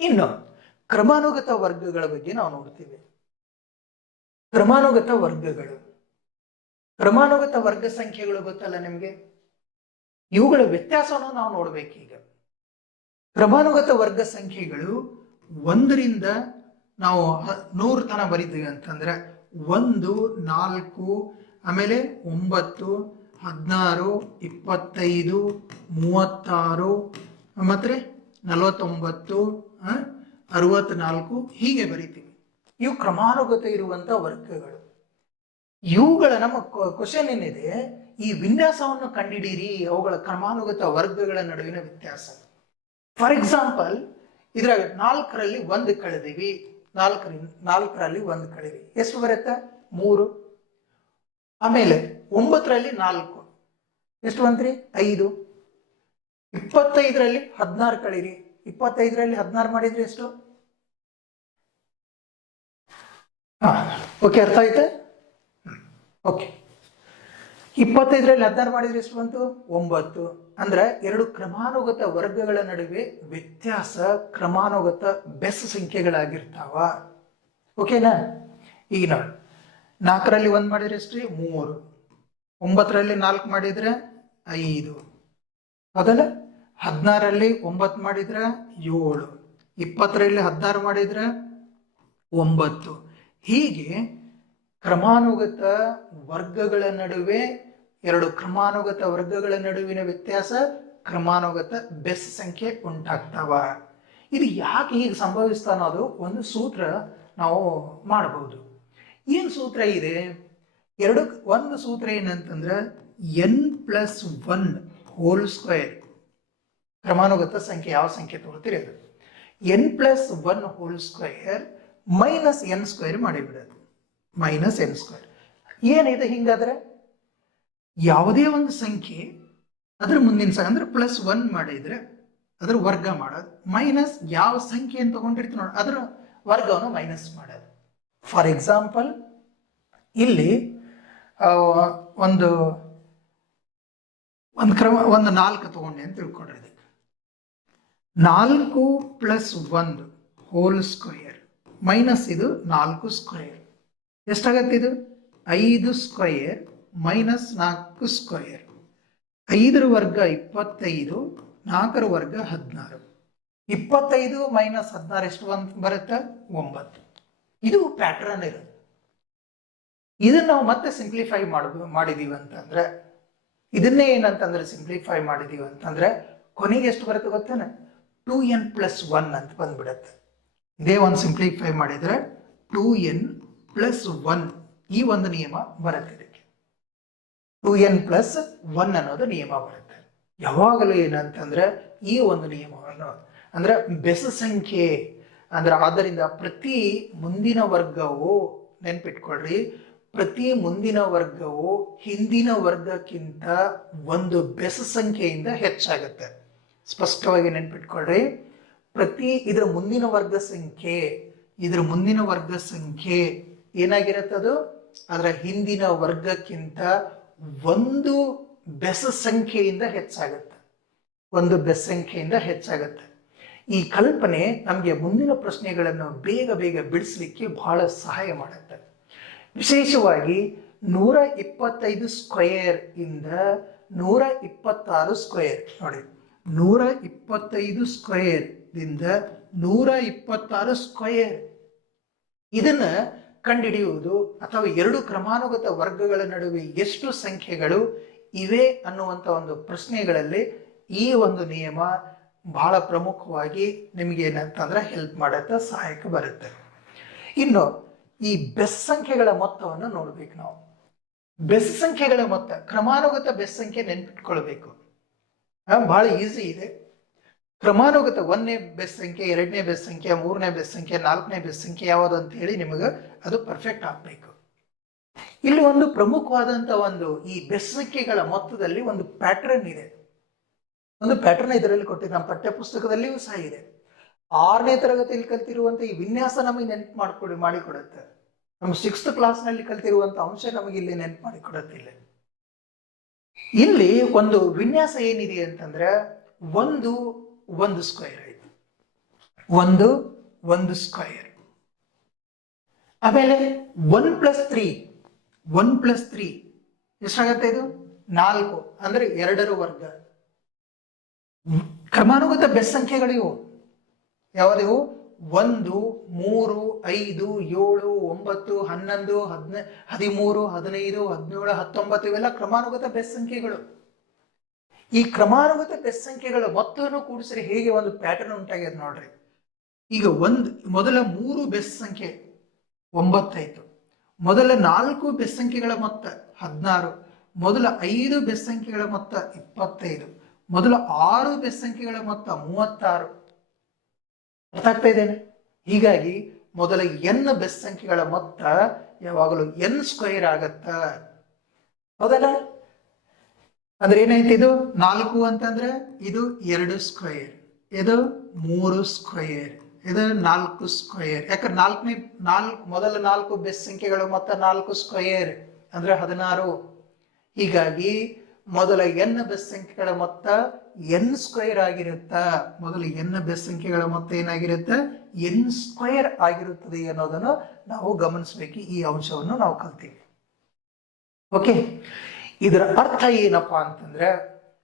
ಇನ್ನು ಕ್ರಮಾನುಗತ ವರ್ಗಗಳ ಬಗ್ಗೆ ನಾವು ನೋಡ್ತೀವಿ. ಕ್ರಮಾನುಗತ ವರ್ಗಗಳು, ಕ್ರಮಾನುಗತ ವರ್ಗ ಸಂಖ್ಯೆಗಳು ಗೊತ್ತಲ್ಲ ನಿಮ್ಗೆ, ಇವುಗಳ ವ್ಯತ್ಯಾಸವನ್ನು ನಾವು ನೋಡ್ಬೇಕೀಗ. ಕ್ರಮಾನುಗತ ವರ್ಗ ಸಂಖ್ಯೆಗಳು 1ರಿಂದ ನಾವು 100 ತನ ಬರಿತೀವಿ ಅಂತಂದ್ರೆ 1, 4, ಆಮೇಲೆ 9, 16, 25, 36 ಮತ್ತೆ 49, 64 ಹೀಗೆ ಬರಿತೀವಿ. ಇವು ಕ್ರಮಾನುಗತ ಇರುವಂತ ವರ್ಗಗಳು. ಇವುಗಳ ನಮ್ಮ ಕ್ವಶನ್ ಏನಿದೆ, ಈ ವಿನ್ಯಾಸವನ್ನು ಕಂಡುಹಿಡೀರಿ ಅವುಗಳ ಕ್ರಮಾನುಗತ ವರ್ಗಗಳ ನಡುವಿನ ವ್ಯತ್ಯಾಸ. ಫಾರ್ ಎಕ್ಸಾಂಪಲ್, ಇದ್ರಾಗ 4ರಲ್ಲಿ 1 ಕಳೆದಿವಿ, 4ರಲ್ಲಿ 1 ಕಳೆದಿವಿ, ಎಷ್ಟು ಬರುತ್ತೆ? 3. ಆಮೇಲೆ 9ರಲ್ಲಿ 4 ಎಷ್ಟು ಬಂತ್ರಿ? 5. 25ರಲ್ಲಿ 16 ಕಳೀರಿ, 25ರಲ್ಲಿ 16 ಮಾಡಿದ್ರೆ ಎಷ್ಟು? ಓಕೆ, ಅರ್ಥ ಆಯ್ತಾ? ಓಕೆ, 25ರಲ್ಲಿ 16 ಮಾಡಿದ್ರೆ ಎಷ್ಟು ಬಂತು? 9. ಅಂದ್ರೆ 2 ಕ್ರಮಾನುಗತ ವರ್ಗಗಳ ನಡುವೆ ವ್ಯತ್ಯಾಸ ಕ್ರಮಾನುಗತ ಬೆಸ್ ಸಂಖ್ಯೆಗಳಾಗಿರ್ತಾವ. ಓಕೆನಾ? ಈಗ ನೋಡಿ, 4ರಲ್ಲಿ 1 ಮಾಡಿದ್ರೆ ಎಷ್ಟು? 3. 9ರಲ್ಲಿ 4 ಮಾಡಿದ್ರೆ 5. ಹೌದಲ್ಲ? 16ರಲ್ಲಿ 9 ಮಾಡಿದ್ರೆ 7. 20ರಲ್ಲಿ 16 ಮಾಡಿದ್ರೆ 9. ಹೀಗೆ ಕ್ರಮಾನುಗತ ವರ್ಗಗಳ ನಡುವೆ 2 ಕ್ರಮಾನುಗತ ವರ್ಗಗಳ ನಡುವಿನ ವ್ಯತ್ಯಾಸ ಕ್ರಮಾನುಗತ ಬೆಸ್ ಸಂಖ್ಯೆ ಉಂಟಾಗ್ತಾವ. ಇದು ಯಾಕೆ ಹೀಗೆ ಸಂಭವಿಸ್ತಾ ಅನ್ನೋದು ಒಂದು ಸೂತ್ರ ನಾವು ಮಾಡಬಹುದು. ಏನು ಸೂತ್ರ ಇದೆ? ಒಂದು ಸೂತ್ರ ಏನಂತಂದ್ರೆ n+1² ಕ್ರಮಾನುಗತ ಸಂಖ್ಯೆ ಯಾವ ಸಂಖ್ಯೆ ತಗೊಳ್ತೀರಿ ಅದು n+1² ಮೈನಸ್ n² ಮಾಡಿಬಿಡೋದು. -n². ಏನಿದೆ ಹಿಂಗಾದ್ರೆ? ಯಾವುದೇ ಒಂದು ಸಂಖ್ಯೆ ಅದ್ರ ಮುಂದಿನ ಸಂಖ್ಯೆ ಅಂದ್ರೆ +1 ಮಾಡಿದ್ರೆ ಅದ್ರ ವರ್ಗ ಮಾಡೋದು, ಮೈನಸ್ ಯಾವ ಸಂಖ್ಯೆ ಅಂತ ತಗೊಂಡಿರ್ತೀವಿ ನೋಡಿ ಅದರ ವರ್ಗವನ್ನು ಮೈನಸ್ ಮಾಡೋದು. ಫಾರ್ ಎಕ್ಸಾಂಪಲ್, ಇಲ್ಲಿ ಒಂದು 4 ತಗೊಂಡೆ ಅಂತ ತಿಳ್ಕೊಂಡ್ರೆ, ಇದಕ್ಕೆ 4+1² ಮೈನಸ್ ಇದು 4² ಎಷ್ಟಾಗತ್ತೆ? ಇದು 5² ಮೈನಸ್ 4². 5ರ ವರ್ಗ 25, 4ರ ವರ್ಗ 16. 25 ಮೈನಸ್ 16 ಎಷ್ಟು ಬರುತ್ತೆ? 9. ಇದು ಪ್ಯಾಟ್ರನ್ ಇರುತ್ತೆ. ಇದನ್ನ ನಾವು ಮತ್ತೆ ಸಿಂಪ್ಲಿಫೈ ಮಾಡಿದೀವಿ ಅಂತಂದ್ರೆ, ಇದನ್ನೇ ಏನಂತಂದ್ರೆ ಸಿಂಪ್ಲಿಫೈ ಮಾಡಿದೀವಿ ಅಂತಂದ್ರೆ ಕೊನೆಗೆ ಎಷ್ಟು ಬರುತ್ತೆ ಗೊತ್ತೇನೆ? 2n+1 ಅಂತ ಬಂದ್ಬಿಡತ್ತೆ. ಇದೇ ಒಂದು ಸಿಂಪ್ಲಿಫೈ ಮಾಡಿದ್ರೆ 2n+1 ಈ ಒಂದು ನಿಯಮ ಬರುತ್ತೆ. ಇದಕ್ಕೆ 2n+1 ಅನ್ನೋದು ನಿಯಮ ಬರುತ್ತೆ. ಯಾವಾಗಲೂ ಏನಂತಂದ್ರೆ ಈ ಒಂದು ನಿಯಮವನ್ನು ಅಂದ್ರೆ ಬೆಸ ಸಂಖ್ಯೆ ಅಂದ್ರೆ, ಆದ್ದರಿಂದ ಪ್ರತಿ ಮುಂದಿನ ವರ್ಗವು, ನೆನ್ಪಿಟ್ಕೊಳ್ರಿ, ಪ್ರತಿ ಮುಂದಿನ ವರ್ಗವು ಹಿಂದಿನ ವರ್ಗಕ್ಕಿಂತ ಒಂದು ಬೆಸ ಸಂಖ್ಯೆಯಿಂದ ಹೆಚ್ಚಾಗುತ್ತೆ. ಸ್ಪಷ್ಟವಾಗಿ ನೆನ್ಪಿಟ್ಕೊಳ್ರಿ, ಇದ್ರ ಮುಂದಿನ ವರ್ಗ ಸಂಖ್ಯೆ ಏನಾಗಿರುತ್ತದು? ಅದರ ಹಿಂದಿನ ವರ್ಗಕ್ಕಿಂತ ಒಂದು ಬೆಸ ಸಂಖ್ಯೆಯಿಂದ ಹೆಚ್ಚಾಗುತ್ತೆ. ಈ ಕಲ್ಪನೆ ನಮಗೆ ಮುಂದಿನ ಪ್ರಶ್ನೆಗಳನ್ನು ಬೇಗ ಬಿಡಿಸ್ಲಿಕ್ಕೆ ಬಹಳ ಸಹಾಯ ಮಾಡುತ್ತೆ. ವಿಶೇಷವಾಗಿ 125² ಇಂದ 126² ನೋಡಿ, 125² ದಿಂದ 126² ಇದನ್ನ ಕಂಡುಹಿಡಿಯುವುದು ಅಥವಾ 2 ಕ್ರಮಾನುಗತ ವರ್ಗಗಳ ನಡುವೆ ಎಷ್ಟು ಸಂಖ್ಯೆಗಳು ಇವೆ ಅನ್ನುವಂಥ ಒಂದು ಪ್ರಶ್ನೆಗಳಲ್ಲಿ ಈ ಒಂದು ನಿಯಮ ಬಹಳ ಪ್ರಮುಖವಾಗಿ ನಿಮಗೆ ಏನಂತಂದ್ರೆ ಹೆಲ್ಪ್ ಮಾಡುತ್ತೆ, ಸಹಾಯಕ ಬರುತ್ತೆ. ಇನ್ನು ಈ ಬೆಸ್ ಸಂಖ್ಯೆಗಳ ಮೊತ್ತವನ್ನು ನೋಡ್ಬೇಕು ನಾವು. ಬೆಸ್ ಸಂಖ್ಯೆಗಳ ಮೊತ್ತ, ಕ್ರಮಾನುಗತ ಬೆಸ್ ಸಂಖ್ಯೆ ನೆನ್ಪಿಟ್ಕೊಳ್ಬೇಕು, ಬಹಳ ಈಸಿ ಇದೆ. ಕ್ರಮಾನುಗತ 1ನೇ ಬೆಸ್ ಸಂಖ್ಯೆ, 2ನೇ ಬೆಸ್ ಸಂಖ್ಯೆ, 3ನೇ ಬೆಸ್ ಸಂಖ್ಯೆ, 4ನೇ ಬೆಸ್ ಸಂಖ್ಯೆ ಯಾವುದು ಅಂತ ಹೇಳಿ ನಿಮಗೆ ಅದು ಪರ್ಫೆಕ್ಟ್ ಆಗ್ಬೇಕು. ಇಲ್ಲಿ ಒಂದು ಪ್ರಮುಖವಾದಂತ ಈ ಬೆಸ್ ಸಂಖ್ಯೆಗಳ ಮೊತ್ತದಲ್ಲಿ ಒಂದು ಪ್ಯಾಟರ್ನ್ ಇದೆ. ಇದರಲ್ಲಿ ಕೊಟ್ಟಿದೆ, ನಮ್ಮ ಪಠ್ಯ ಪುಸ್ತಕದಲ್ಲಿಯೂ ಸಹ ಇದೆ. 6ನೇ ತರಗತಿಯಲ್ಲಿ ಕಲ್ತಿರುವಂತ ಈ ವಿನ್ಯಾಸ ನಮಗೆ ನೆನಪು ಮಾಡಿಕೊಡುತ್ತೆ. ನಮ್ಮ 6th ಕ್ಲಾಸ್ನಲ್ಲಿ ಕಲ್ತಿರುವಂತ ಅಂಶ ನಮಗೆ ಇಲ್ಲಿ ನೆನಪು ಮಾಡಿಕೊಡುತ್ತಿಲ್ಲ. ಇಲ್ಲಿ ಒಂದು ವಿನ್ಯಾಸ ಏನಿದೆ ಅಂತಂದ್ರೆ 1 1² ಆಯ್ತು, ಒಂದು ಒಂದು ಸ್ಕ್ವಯರ್. ಆಮೇಲೆ 1+3 1+3 ಎಷ್ಟಾಗತ್ತೆ? ಇದು 4 ಅಂದ್ರೆ 2ರ ವರ್ಗ. ಕ್ರಮಾನುಗತ ಬೆಸ್ ಸಂಖ್ಯೆಗಳು ಇವು ಯಾವುದಿವು? 1, 3, 5, 7, 9, 11, 13, 15, 17, 19 ಇವೆಲ್ಲ ಕ್ರಮಾನುಗತ ಬೆಸ್ ಸಂಖ್ಯೆಗಳು. ಈ ಕ್ರಮಾನುಗತ ಬೆಸ್ ಸಂಖ್ಯೆಗಳ ಮೊತ್ತವನ್ನು ಕೂಡಿಸಿದ್ರೆ ಹೇಗೆ ಒಂದು ಪ್ಯಾಟರ್ನ್ ಉಂಟಾಗ್ಯದ ನೋಡ್ರಿ. ಈಗ ಮೊದಲ 3 ಬೆಸ್ ಸಂಖ್ಯೆ 9 ಆಯ್ತು. ಮೊದಲ 4 ಬೆಸ್ ಸಂಖ್ಯೆಗಳ ಮೊತ್ತ 16. ಮೊದಲ 5 ಬೆಸ್ ಸಂಖ್ಯೆಗಳ ಮೊತ್ತ 25. ಮೊದಲ 6 ಬೆಸ್ ಸಂಖ್ಯೆಗಳ ಮೊತ್ತ 36. ಅರ್ಥ ಆಗ್ತಾ ಇದ್ದೇನೆ? ಹೀಗಾಗಿ ಮೊದಲ n ಬೆಸ್ ಸಂಖ್ಯೆಗಳ ಮೊತ್ತ ಯಾವಾಗಲೂ n ಸ್ಕ್ವೇರ್ ಆಗತ್ತ. ಹೌದಲ್ಲ? ಅಂದ್ರೆ ಏನಾಯ್ತು? ಇದು 4 ಅಂತಂದ್ರೆ ಇದು 2 ಸ್ಕ್ವೇರ್, ಇದು 3 ಸ್ಕ್ವೇರ್, ಇದು 4 ಸ್ಕ್ವೇರ್. ಯಾಕಂದ್ರೆ ಮೊದಲ 4 ಬೆಸ್ ಸಂಖ್ಯೆಗಳು ಮೊತ್ತ 4 ಸ್ಕ್ವೇರ್ ಅಂದ್ರೆ 16. ಹೀಗಾಗಿ ಮೊದಲ n ಬೆಸ್ ಸಂಖ್ಯೆಗಳ ಮೊತ್ತ n ಸ್ಕ್ವೇರ್ ಆಗಿರುತ್ತ. ಮೊದಲ n ಬೆಸ್ ಸಂಖ್ಯೆಗಳ ಮೊತ್ತ ಏನಾಗಿರುತ್ತೆ? n ಸ್ಕ್ವೇರ್ ಆಗಿರುತ್ತದೆ ಅನ್ನೋದನ್ನು ನಾವು ಗಮನಿಸಬೇಕು. ಈ ಅಂಶವನ್ನು ನಾವು ಕಲ್ತೀವಿ. ಓಕೆ, ಇದರ ಅರ್ಥ ಏನಪ್ಪಾ ಅಂತಂದ್ರೆ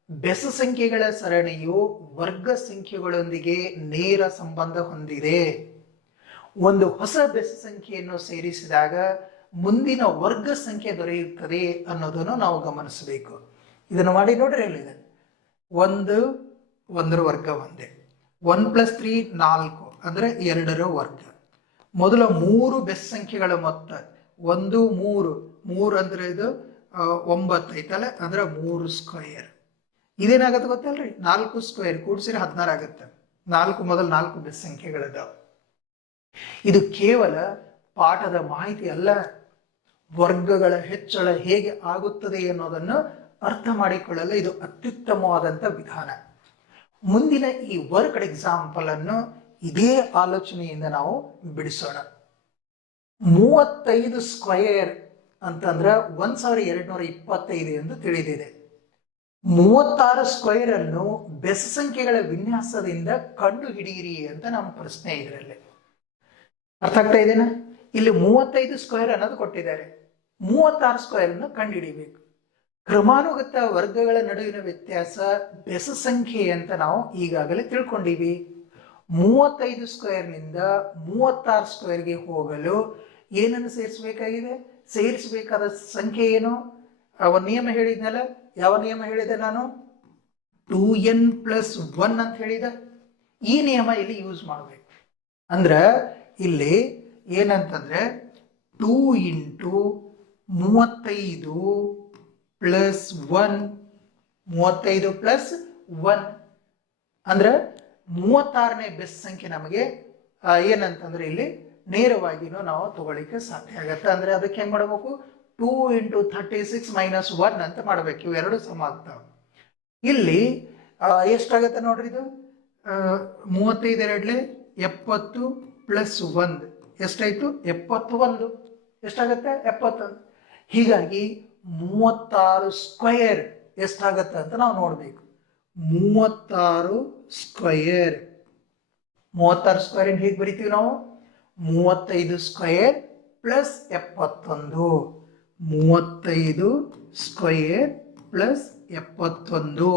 ಬೆಸ ಸಂಖ್ಯೆಗಳ ಸರಣಿಯು ವರ್ಗ ಸಂಖ್ಯೆಗಳೊಂದಿಗೆ ನೇರ ಸಂಬಂಧ ಹೊಂದಿದೆ. ಒಂದು ಹೊಸ ಬೆಸ ಸಂಖ್ಯೆಯನ್ನು ಸೇರಿಸಿದಾಗ ಮುಂದಿನ ವರ್ಗ ಸಂಖ್ಯೆ ದೊರೆಯುತ್ತದೆ ಅನ್ನೋದನ್ನು ನಾವು ಗಮನಿಸಬೇಕು. ಇದನ್ನು ಮಾಡಿ ನೋಡ್ರಿ. ಎಲ್ಲಿದೆ? 1ರ ವರ್ಗ ಒಂದೇ. 1+3 4 ಅಂದ್ರೆ 2ರ ವರ್ಗ. ಮೊದಲ 3 ಬೆಸ್ ಸಂಖ್ಯೆಗಳ ಮೊತ್ತ 1, 3 3 ಅಂದ್ರೆ ಇದು 9 ಐತಲ್ಲ, ಅಂದ್ರೆ 3 ಸ್ಕ್ವೇರ್. ಇದೇನಾಗತ್ತೆ ಗೊತ್ತಲ್ರಿ? 4 ಸ್ಕ್ವೇರ್ ಕೂಡಿಸಿದ್ರೆ 16 ಆಗತ್ತೆ. ಮೊದಲ 4 ಬೆಸ್ ಸಂಖ್ಯೆಗಳಿದಾವ. ಇದು ಕೇವಲ ಪಾಠದ ಮಾಹಿತಿ ಅಲ್ಲ, ವರ್ಗಗಳ ಹೆಚ್ಚಳ ಹೇಗೆ ಆಗುತ್ತದೆ ಅನ್ನೋದನ್ನು ಅರ್ಥ ಮಾಡಿಕೊಳ್ಳಲು ಇದು ಅತ್ಯುತ್ತಮವಾದಂಥ ವಿಧಾನ. ಮುಂದಿನ ಈ ವರ್ಕ್ಡ್ ಎಕ್ಸಾಂಪಲ್ ಅನ್ನು ಇದೇ ಆಲೋಚನೆಯಿಂದ ನಾವು ಬಿಡಿಸೋಣ. 35 ಸ್ಕ್ವೇರ್ ಅಂತಂದ್ರೆ 1225 ಎಂದು ತಿಳಿದಿದೆ. 36 ಸ್ಕ್ವೇರ್ ಅನ್ನು ಬೆಸ ಸಂಖ್ಯೆಗಳ ವಿನ್ಯಾಸದಿಂದ ಕಂಡು ಹಿಡಿಯಿರಿ ಅಂತ ನಮ್ಮ ಪ್ರಶ್ನೆ. ಇದರಲ್ಲಿ ಅರ್ಥ ಆಗ್ತಾ ಇದೆನಾ? ಇಲ್ಲಿ 35 ಸ್ಕ್ವೇರ್ ಅನ್ನೋದು ಕೊಟ್ಟಿದ್ದಾರೆ. 36 ಸ್ಕ್ವೇರ್ ಅನ್ನು ಕಂಡು ಹಿಡಿಬೇಕು. ಕ್ರಮಾನುಗತ ವರ್ಗಗಳ ನಡುವಿನ ವ್ಯತ್ಯಾಸ ಬೆಸ ಸಂಖ್ಯೆ ಅಂತ ನಾವು ಈಗಾಗಲೇ ತಿಳ್ಕೊಂಡಿವಿ. 35 ಸ್ಕ್ವೇರ್ನಿಂದ 36 ಸ್ಕ್ವೇರ್ಗೆ ಹೋಗಲು ಏನನ್ನು ಸೇರಿಸಬೇಕಾಗಿದೆ? ಸೇರಿಸಬೇಕಾದ ಸಂಖ್ಯೆ ಏನು? ಒಂದು ನಿಯಮ ಹೇಳಿದ್ನಲ್ಲ. ಯಾವ ನಿಯಮ ಹೇಳಿದೆ ನಾನು? 2n+1 ಅಂತ ಹೇಳಿದ. ಈ ನಿಯಮ ಇಲ್ಲಿ ಯೂಸ್ ಮಾಡಬೇಕು. ಅಂದ್ರೆ ಇಲ್ಲಿ ಏನಂತಂದ್ರೆ 2 × 35 + 1 35 + 1 ಅಂದ್ರೆ 36ನೇ ಬೆಸ್ ಸಂಖ್ಯೆ ನಮಗೆ ಏನಂತಂದ್ರೆ ಇಲ್ಲಿ ನೇರವಾಗಿನೂ ನಾವು ತಗೊಳ್ಳಿಕ್ಕೆ ಸಾಧ್ಯ ಆಗತ್ತೆ. ಅಂದ್ರೆ ಅದಕ್ಕೆ ಹೆಂಗ್ ಮಾಡಬೇಕು? 2 × 36 - 1 ಅಂತ ಮಾಡಬೇಕು. ಇವೆರಡು ಸಮ ಆಗ್ತಾವೆ. ಇಲ್ಲಿ ಎಷ್ಟಾಗತ್ತೆ ನೋಡ್ರಿ? ಇದು 35 70 + 1 ಎಷ್ಟಾಯ್ತು? 71. ಎಷ್ಟಾಗತ್ತೆ? 71. ಹೀಗಾಗಿ 36 ಸ್ಕ್ವೇರ್ ಎಷ್ಟಾಗತ್ತೆ ಅಂತ ನಾವು ನೋಡ್ಬೇಕು. 36 ಸ್ಕ್ವೇರ್ 36 ಸ್ಕ್ವೇರ್ ಹೇಗೆ ಬರಿತೀವಿ ನಾವು? 35 ಸ್ಕ್ವೇರ್ + 71. 35 ಸ್ಕ್ವೇರ್ + 71.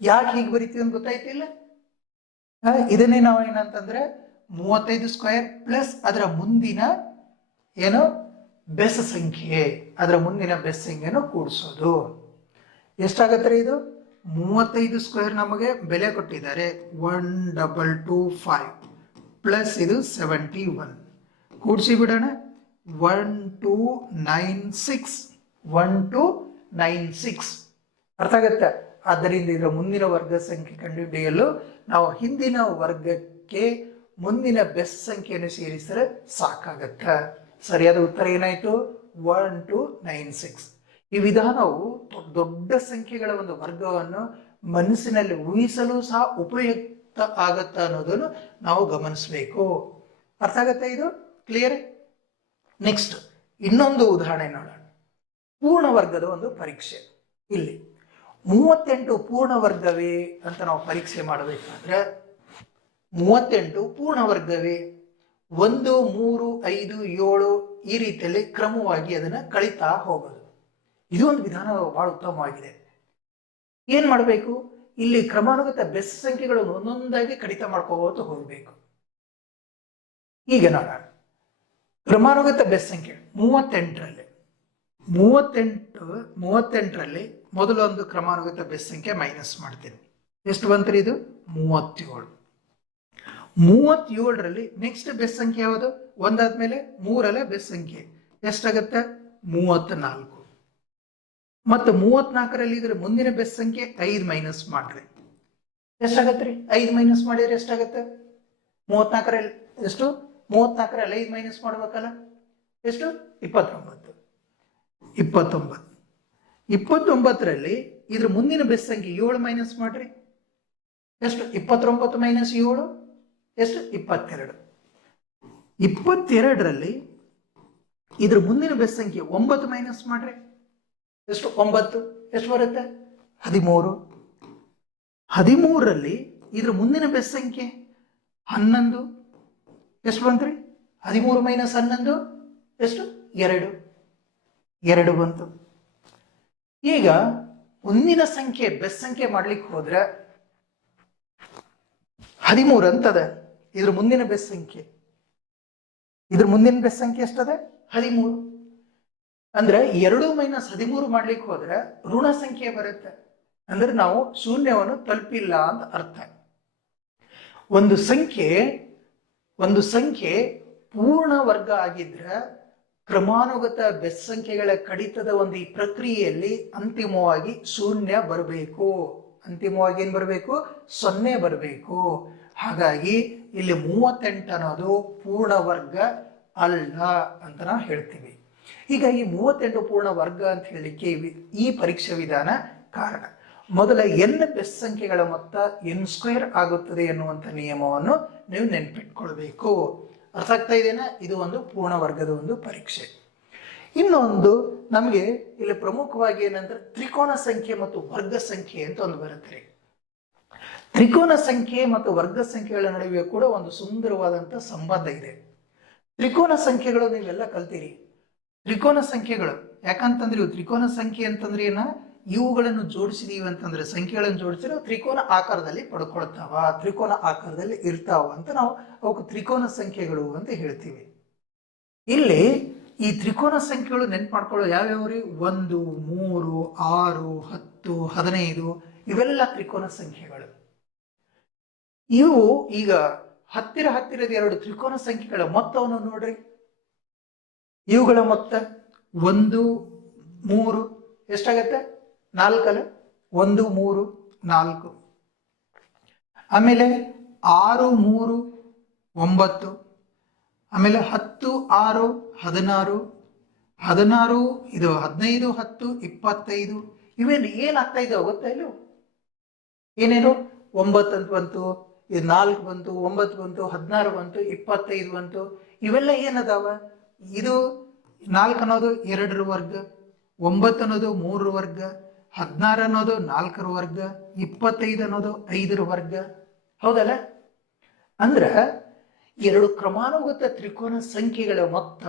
ಯಾಕೆ ಹೀಗೆ ಬರಿತೀವಿ ಅಂತ ಗೊತ್ತಾಯ್ತಿಲ್ಲ? ಇದನ್ನೇ ನಾವು ಏನಂತಂದ್ರೆ 35 ಸ್ಕ್ವೇರ್ ಪ್ಲಸ್ ಅದರ ಮುಂದಿನ ಏನು ಬೆಸ ಸಂಖ್ಯೆ, ಅದರ ಮುಂದಿನ ಬೆಸ ಸಂಖ್ಯೆಯನ್ನು ಕೂಡಿಸೋದು. ಎಷ್ಟಾಗತ್ತೆ ಇದು? 35 ಸ್ಕ್ವೇರ್ ನಮಗೆ ಬೆಲೆ ಕೊಟ್ಟಿದ್ದಾರೆ 1225 ಪ್ಲಸ್ ಇದು 71 ಕೂಡಿಸಿ ಬಿಡೋಣ 1296 1296. ಅರ್ಥ ಆಗತ್ತೆ? ಆದ್ದರಿಂದ ಇದರ ಮುಂದಿನ ವರ್ಗ ಸಂಖ್ಯೆ ಕಂಡುಹಿಡಿಯಲು ನಾವು ಹಿಂದಿನ ವರ್ಗಕ್ಕೆ ಮುಂದಿನ ಬೆಸ್ ಸಂಖ್ಯೆಯನ್ನು ಸೇರಿಸಿದರೆ ಸಾಕಾಗತ್ತ. ಸರಿಯಾದ ಉತ್ತರ ಏನಾಯ್ತು? 1296. ಈ ವಿಧಾನವು ದೊಡ್ಡ ಸಂಖ್ಯೆಗಳ ಒಂದು ವರ್ಗವನ್ನು ಮನಸ್ಸಿನಲ್ಲಿ ಊಹಿಸಲು ಸಹ ಉಪಯುಕ್ತ ಆಗತ್ತ ಅನ್ನೋದನ್ನು ನಾವು ಗಮನಿಸಬೇಕು. ಅರ್ಥ ಆಗತ್ತೆ? ಇದು ಕ್ಲಿಯರ್? ನೆಕ್ಸ್ಟ್ ಇನ್ನೊಂದು ಉದಾಹರಣೆ ನೋಡೋಣ. ಪೂರ್ಣ ವರ್ಗದ ಒಂದು ಪರೀಕ್ಷೆ. ಇಲ್ಲಿ 38 ಪೂರ್ಣ ವರ್ಗವೇ ಅಂತ ನಾವು ಪರೀಕ್ಷೆ ಮಾಡಬೇಕಾದ್ರೆ 38 ಪೂರ್ಣ ವರ್ಗವೇ? 1, 3, 5, 7 ಈ ರೀತಿಯಲ್ಲಿ ಕ್ರಮವಾಗಿ ಅದನ್ನ ಕಳೀತಾ ಹೋಗೋದು. ಇದು ಒಂದು ವಿಧಾನ ಬಹಳ ಉತ್ತಮವಾಗಿದೆ. ಏನ್ ಮಾಡಬೇಕು, ಇಲ್ಲಿ ಕ್ರಮಾನುಗತ ಬೆಸ ಸಂಖ್ಯೆಗಳನ್ನು ಒಂದೊಂದಾಗಿ ಕಡಿತ ಮಾಡ್ಕೋಬಹುದು ಹೋಗ್ಬೇಕು. ಈಗ ನೋಡೋಣ, ಕ್ರಮಾನುಗತ ಬೆಸ ಸಂಖ್ಯೆ 38ರಲ್ಲಿ ಮೊದಲು ಒಂದು ಕ್ರಮಾನುಗತ ಬೆಸ ಸಂಖ್ಯೆ ಮೈನಸ್ ಮಾಡ್ತೀನಿ. ಎಷ್ಟು ಬಂತ್ರಿ? ಇದು 37. 37ರಲ್ಲಿ ನೆಕ್ಸ್ಟ್ ಬೆಸ ಸಂಖ್ಯೆ ಯಾವುದು? ಒಂದಾದ್ಮೇಲೆ 3 ಬೆಸ ಸಂಖ್ಯೆ ಎಷ್ಟಾಗತ್ತೆ? 34. ಮತ್ತು 34ರಲ್ಲಿ ಇದ್ರ ಮುಂದಿನ ಬೆಸ ಸಂಖ್ಯೆ 5 ಮೈನಸ್ ಮಾಡ್ರಿ, ಎಷ್ಟಾಗತ್ರಿ? 5 ಮೈನಸ್ ಮಾಡಿದ್ರೆ ಎಷ್ಟಾಗತ್ತೆ? 34ರಲ್ಲಿ ಎಷ್ಟು? 34ರಲ್ಲಿ 5 ಮೈನಸ್ ಮಾಡ್ಬೇಕಲ್ಲ, ಎಷ್ಟು? 29. 29ರಲ್ಲಿ ಇದ್ರ ಮುಂದಿನ ಬೆಸ ಸಂಖ್ಯೆ 7 ಮೈನಸ್ ಮಾಡ್ರಿ, ಎಷ್ಟು? 29 ಮೈನಸ್ 7 ಎಷ್ಟು? 22. 22ರಲ್ಲಿ ಇದ್ರ ಮುಂದಿನ ಬೆಸ ಸಂಖ್ಯೆ 9 ಮೈನಸ್ ಮಾಡ್ರಿ, ಎಷ್ಟು? 9 ಎಷ್ಟು ಬರುತ್ತೆ? 13. 13ರಲ್ಲಿ ಇದ್ರ ಮುಂದಿನ ಬೆಸ ಸಂಖ್ಯೆ 11 ಎಷ್ಟು ಬಂತ್ರಿ? 13 ಮೈನಸ್ 11 ಎಷ್ಟು? 2 ಬಂತು. ಈಗ ಮುಂದಿನ ಸಂಖ್ಯೆ ಬೆಸ ಸಂಖ್ಯೆ ಮಾಡ್ಲಿಕ್ಕೆ ಹೋದ್ರೆ 13 ಅಂತದ. ಇದ್ರ ಮುಂದಿನ ಬೆಸ ಸಂಖ್ಯೆ ಎಷ್ಟದ? 13. ಅಂದ್ರೆ 2 ಮೈನಸ್ 13 ಮಾಡ್ಲಿಕ್ಕೆ ಹೋದ್ರೆ ಋಣ ಸಂಖ್ಯೆ ಬರುತ್ತೆ. ಅಂದ್ರೆ ನಾವು ಶೂನ್ಯವನ್ನು ತಲುಪಿಲ್ಲ ಅಂತ ಅರ್ಥ. ಒಂದು ಸಂಖ್ಯೆ ಪೂರ್ಣ ವರ್ಗ ಆಗಿದ್ರೆ ಕ್ರಮಾನುಗತ ಬೆಸ ಸಂಖ್ಯೆಗಳ ಕಡಿತದ ಒಂದು ಈ ಪ್ರಕ್ರಿಯೆಯಲ್ಲಿ ಅಂತಿಮವಾಗಿ ಶೂನ್ಯ ಬರಬೇಕು. ಅಂತಿಮವಾಗಿ ಏನ್ ಬರಬೇಕು? 0 ಬರಬೇಕು. ಹಾಗಾಗಿ ಇಲ್ಲಿ 38 ಅನ್ನೋದು ಪೂರ್ಣ ವರ್ಗ ಅಲ್ಲ ಅಂತ ನಾವು ಹೇಳ್ತೀವಿ. ಈಗ ಈ 38 ಪೂರ್ಣ ವರ್ಗ ಅಂತ ಹೇಳಲಿಕ್ಕೆ ಈ ಪರೀಕ್ಷಾ ವಿಧಾನ ಕಾರಣ. ಮೊದಲ n ಬೆಸ ಸಂಖ್ಯೆಗಳ ಮೊತ್ತ n² ಆಗುತ್ತದೆ ಎನ್ನುವಂಥ ನಿಯಮವನ್ನು ನೀವು ನೆನ್ಪಿಟ್ಕೊಳ್ಬೇಕು. ಅರ್ಥ ಆಗ್ತಾ ಇದೆನಾ? ಇದು ಒಂದು ಪೂರ್ಣ ವರ್ಗದ ಒಂದು ಪರೀಕ್ಷೆ. ಇನ್ನೊಂದು ನಮಗೆ ಇಲ್ಲಿ ಪ್ರಮುಖವಾಗಿ ಏನಂದ್ರೆ ತ್ರಿಕೋನ ಸಂಖ್ಯೆ ಮತ್ತು ವರ್ಗ ಸಂಖ್ಯೆ ಅಂತ ಒಂದು ಬರುತ್ತೆ. ತ್ರಿಕೋನ ಸಂಖ್ಯೆ ಮತ್ತು ವರ್ಗ ಸಂಖ್ಯೆಗಳ ನಡುವೆ ಕೂಡ ಒಂದು ಸುಂದರವಾದಂಥ ಸಂಬಂಧ ಇದೆ. ತ್ರಿಕೋನ ಸಂಖ್ಯೆಗಳು ನೀವೆಲ್ಲ ಕಲ್ತೀರಿ. ತ್ರಿಕೋನ ಸಂಖ್ಯೆಗಳು ಯಾಕಂತಂದ್ರೆ ಇವು ತ್ರಿಕೋನ ಸಂಖ್ಯೆ ಅಂತಂದ್ರೆ ಏನ? ಇವುಗಳನ್ನು ಜೋಡಿಸಿದೀವಿ ಅಂತಂದ್ರೆ, ಸಂಖ್ಯೆಗಳನ್ನು ಜೋಡಿಸಿದ್ರೆ ತ್ರಿಕೋನ ಆಕಾರದಲ್ಲಿ ಪಡ್ಕೊಳ್ತಾವ, ತ್ರಿಕೋನ ಆಕಾರದಲ್ಲಿ ಇರ್ತಾವ ಅಂತ ನಾವು ಅವಕ್ಕೆ ತ್ರಿಕೋನ ಸಂಖ್ಯೆಗಳು ಅಂತ ಹೇಳ್ತೀವಿ. ಇಲ್ಲಿ ಈ ತ್ರಿಕೋನ ಸಂಖ್ಯೆಗಳು ನೆನ್ಪು ಮಾಡ್ಕೊಳ್ಳೋ ಯಾವ್ಯಾವ್ರಿ? 1, 3, 6, 10, 15 ಇವೆಲ್ಲ ತ್ರಿಕೋನ ಸಂಖ್ಯೆಗಳು. ಇವು ಈಗ ಹತ್ತಿರದ 2 ತ್ರಿಕೋನ ಸಂಖ್ಯೆಗಳ ಮೊತ್ತವನ್ನು ನೋಡ್ರಿ. ಇವುಗಳ ಮೊತ್ತ 1, 3 ಎಷ್ಟಾಗತ್ತೆ? 4 1, 3, 4. ಆಮೇಲೆ 6, 3, 9. ಆಮೇಲೆ 10, 6, 16. 16 ಇದು 15, 10, 25. ಇವೇನು ಏನಾಗ್ತಾ ಇದಾವೆ ಗೊತ್ತಾ? ಇಲ್ಲ ಏನೇನು 9 ಅಂತ ಬಂತು, ಇದು 4 ಬಂತು, 9 ಬಂತು, 16 ಬಂತು, 25 ಬಂತು. ಇವೆಲ್ಲ ಏನದಾವ? ಇದು 4 ಅನ್ನೋದು 2ರ ವರ್ಗ, 9 ಅನ್ನೋದು 3ರ ವರ್ಗ, 16 ಅನ್ನೋದು 4ರ ವರ್ಗ, 25 ಅನ್ನೋದು 5ರ ವರ್ಗ. ಹೌದಲ್ಲ? ಅಂದ್ರ 2 ಕ್ರಮಾನುಗತ ತ್ರಿಕೋನ ಸಂಖ್ಯೆಗಳ ಮೊತ್ತ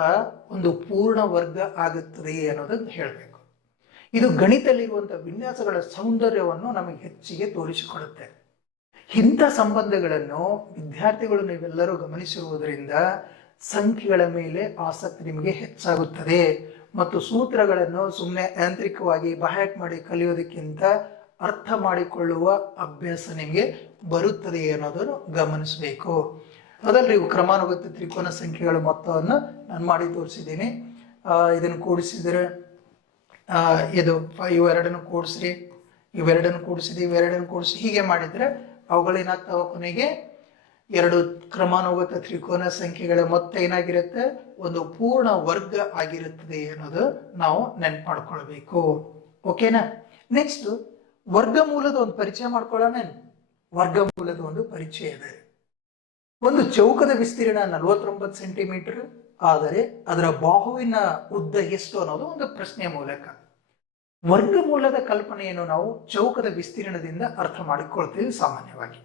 ಒಂದು ಪೂರ್ಣ ವರ್ಗ ಆಗುತ್ತದೆ ಅನ್ನೋದನ್ನು ಹೇಳಬೇಕು. ಇದು ಗಣಿತದಲ್ಲಿರುವಂತಹ ವಿನ್ಯಾಸಗಳ ಸೌಂದರ್ಯವನ್ನು ನಮಗೆ ಹೆಚ್ಚಿಗೆ ತೋರಿಸಿಕೊಡುತ್ತೆ. ಇಂಥ ಸಂಬಂಧಗಳನ್ನು ವಿದ್ಯಾರ್ಥಿಗಳು ನೀವೆಲ್ಲರೂ ಗಮನಿಸಿರುವುದರಿಂದ ಸಂಖ್ಯೆಗಳ ಮೇಲೆ ಆಸಕ್ತಿ ನಿಮಗೆ ಹೆಚ್ಚಾಗುತ್ತದೆ ಮತ್ತು ಸೂತ್ರಗಳನ್ನು ಸುಮ್ಮನೆ ಯಾಂತ್ರಿಕವಾಗಿ ಬಾಹ್ಯಾಟ್ ಮಾಡಿ ಕಲಿಯೋದಕ್ಕಿಂತ ಅರ್ಥ ಮಾಡಿಕೊಳ್ಳುವ ಅಭ್ಯಾಸ ನಿಮಗೆ ಬರುತ್ತದೆ ಅನ್ನೋದನ್ನು ಗಮನಿಸಬೇಕು. ಅದಲ್ರಿ, ಇವು ಕ್ರಮಾನುಗತ ತ್ರಿಕೋನ ಸಂಖ್ಯೆಗಳ ಮೊತ್ತವನ್ನು ನಾನು ಮಾಡಿ ತೋರಿಸಿದ್ದೀನಿ. ಇದನ್ನು ಕೂಡಿಸಿದರೆ ಇವೆರಡನ್ನು ಕೂಡಿಸ್ರಿ, ಇವೆರಡನ್ನು ಕೂಡಿಸಿ ಹೀಗೆ ಮಾಡಿದರೆ ಅವುಗಳೇನಾಗ್ತಾವ? ಕೊನೆಗೆ 2 ಕ್ರಮಾನುಗತ ತ್ರಿಕೋನ ಸಂಖ್ಯೆಗಳ ಮೊತ್ತ ಏನಾಗಿರುತ್ತೆ? ಒಂದು ಪೂರ್ಣ ವರ್ಗ ಆಗಿರುತ್ತದೆ ಅನ್ನೋದು ನಾವು ನೆನ್ಪು ಮಾಡ್ಕೊಳ್ಬೇಕು. ಓಕೆನಾ? ನೆಕ್ಸ್ಟ್ ವರ್ಗಮೂಲದ ಒಂದು ಪರಿಚಯ ಮಾಡ್ಕೊಳ್ಳೋಣ. ವರ್ಗಮೂಲದ ಒಂದು ಪರಿಚಯ ಇದೆ. ಒಂದು ಚೌಕದ ವಿಸ್ತೀರ್ಣ 49 ಸೆಂಟಿಮೀಟರ್ ಆದರೆ ಅದರ ಬಾಹುವಿನ ಉದ್ದ ಎಷ್ಟು ಅನ್ನೋದು ಒಂದು ಪ್ರಶ್ನೆಯ ಮೂಲಕ. ವರ್ಗಮೂಲದ ಕಲ್ಪನೆಯನ್ನು ನಾವು ಚೌಕದ ವಿಸ್ತೀರ್ಣದಿಂದ ಅರ್ಥ ಮಾಡಿಕೊಳ್ತೀವಿ ಸಾಮಾನ್ಯವಾಗಿ.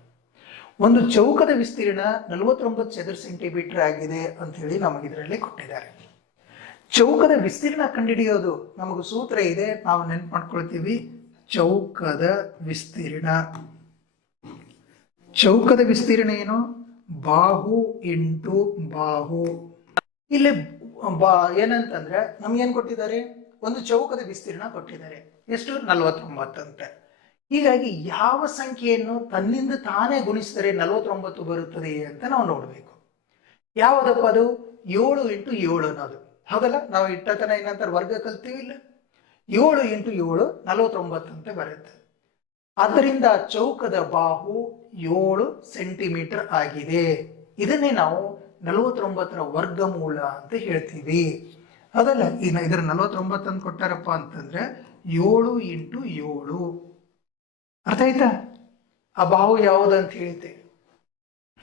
ಒಂದು ಚೌಕದ ವಿಸ್ತೀರ್ಣ 49 ಚದರ ಸೆಂಟಿಮೀಟರ್ ಆಗಿದೆ ಅಂತ ಹೇಳಿ ನಮಗೆ ಇದರಲ್ಲಿ ಕೊಟ್ಟಿದ್ದಾರೆ. ಚೌಕದ ವಿಸ್ತೀರ್ಣ ಕಂಡುಹಿಡಿಯೋದು ನಮಗೆ ಸೂತ್ರ ಇದೆ, ನಾವು ನೆನ್ಪು ಮಾಡ್ಕೊಳ್ತೀವಿ. ಚೌಕದ ವಿಸ್ತೀರ್ಣ, ಚೌಕದ ವಿಸ್ತೀರ್ಣ ಏನು? ಬಾಹು ಇಂಟು ಬಾಹು. ಇಲ್ಲಿ ಏನಂತಂದ್ರೆ ನಮ್ಗೇನ್ ಕೊಟ್ಟಿದ್ದಾರೆ? ಒಂದು ಚೌಕದ ವಿಸ್ತೀರ್ಣ ಕೊಟ್ಟಿದ್ದಾರೆ. ಎಷ್ಟು? 49 ಅಂತ. ಹೀಗಾಗಿ ಯಾವ ಸಂಖ್ಯೆಯನ್ನು ತನ್ನಿಂದ ತಾನೇ ಗುಣಿಸಿದರೆ 49 ಬರುತ್ತದೆ ಅಂತ ನಾವು ನೋಡಬೇಕು. ಯಾವುದಪ್ಪ ಅದು? 7 ಇಂಟು 7 ಅನ್ನೋದು, ಹೌದಲ್ಲ? ನಾವು ಇಟ್ಟತನ ಏನಂತಾರೆ, ವರ್ಗ ಕಲ್ತೀವಿ ಇಲ್ಲ? 7 ಇಂಟು 7 49 ಅಂತ ಬರುತ್ತೆ. ಆದ್ದರಿಂದ ಚೌಕದ ಬಾಹು 7 ಸೆಂಟಿಮೀಟರ್ ಆಗಿದೆ. ಇದನ್ನೇ ನಾವು 49ರ ವರ್ಗಮೂಲ ಅಂತ ಹೇಳ್ತೀವಿ, ಹೌದಲ್ಲ? ಈಗ ಇದರ 49 ಅಂತ ಕೊಟ್ಟಾರಪ್ಪ ಅಂತಂದ್ರೆ 7 ಇಂಟು 7. ಅರ್ಥ ಆಯ್ತಾ? ಆ ಬಾಹು ಯಾವುದು ಅಂತ ಹೇಳಿದ್ದೆ.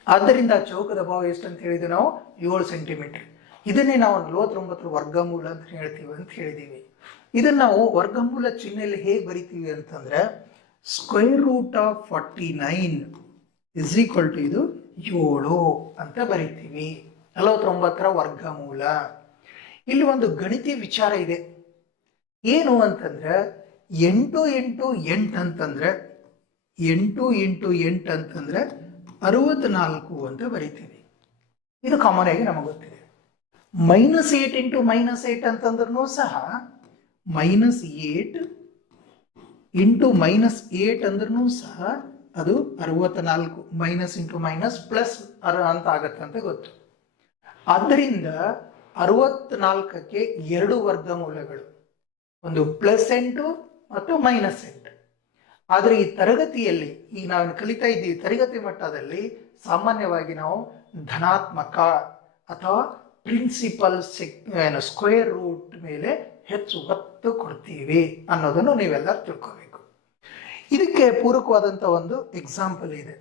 ಆದ್ದರಿಂದ ಚೌಕದ ಬಾಹು ಎಷ್ಟು ಅಂತ ಹೇಳಿದ್ವಿ ನಾವು? 7 ಸೆಂಟಿಮೀಟರ್. ಇದನ್ನೇ ನಾವು 49ರ ವರ್ಗಮೂಲ ಅಂತ ಹೇಳ್ತೀವಿ ಅಂತ ಹೇಳಿದೀವಿ. ಇದನ್ನ ನಾವು ವರ್ಗಮೂಲ ಚಿಹ್ನೆಯಲ್ಲಿ ಹೇಗೆ ಬರಿತೀವಿ ಅಂತಂದ್ರೆ square root of 49 is equal to ಇದು 7 ಅಂತ ಬರಿತೀವಿ. 49ರ ವರ್ಗಮೂಲ. ಇಲ್ಲಿ ಒಂದು ಗಣಿತೀಯ ವಿಚಾರ ಇದೆ. ಏನು ಅಂತಂದ್ರೆ 8 ಇಂಟು 8 ಅಂತಂದ್ರೆ 8 ಇಂಟು 8 ಅಂತಂದ್ರೆ 64 ಅಂತ ಬರಿತೀವಿ. ಇದು ಕಾಮನ್ ಆಗಿ ನಮಗೆ ಗೊತ್ತಿದೆ. -8 ಇಂಟು -8 ಅಂತಂದ್ರೂ ಸಹ -8 ಇಂಟು -8 ಅಂದ್ರೂ ಸಹ ಅದು 64. ಮೈನಸ್ ಇಂಟು ಮೈನಸ್ ಪ್ಲಸ್ ಅಂತ ಆಗತ್ತೆ ಅಂತ ಗೊತ್ತು. ಆದ್ದರಿಂದ 64ಕ್ಕೆ 2 ವರ್ಗಮೂಲಗಳು, ಒಂದು +8 ಮತ್ತು -8. ಆದರೆ ಈ ತರಗತಿಯಲ್ಲಿ ಈಗ ನಾವು ಕಲಿತಾ ಇದ್ದೀವಿ, ತರಗತಿ ಮಟ್ಟದಲ್ಲಿ ಸಾಮಾನ್ಯವಾಗಿ ನಾವು ಧನಾತ್ಮಕ ಅಥವಾ ಪ್ರಿನ್ಸಿಪಲ್ ಸ್ಕ್ವೇರ್ ರೂಟ್ ಮೇಲೆ ಹೆಚ್ಚು ಒತ್ತು ಕೊಡ್ತೀವಿ ಅನ್ನೋದನ್ನು ನೀವೆಲ್ಲ ತಿಳ್ಕೋಬೇಕು. ಇದಕ್ಕೆ ಪೂರಕವಾದಂಥ ಒಂದು ಎಕ್ಸಾಂಪಲ್ ಇದೆ.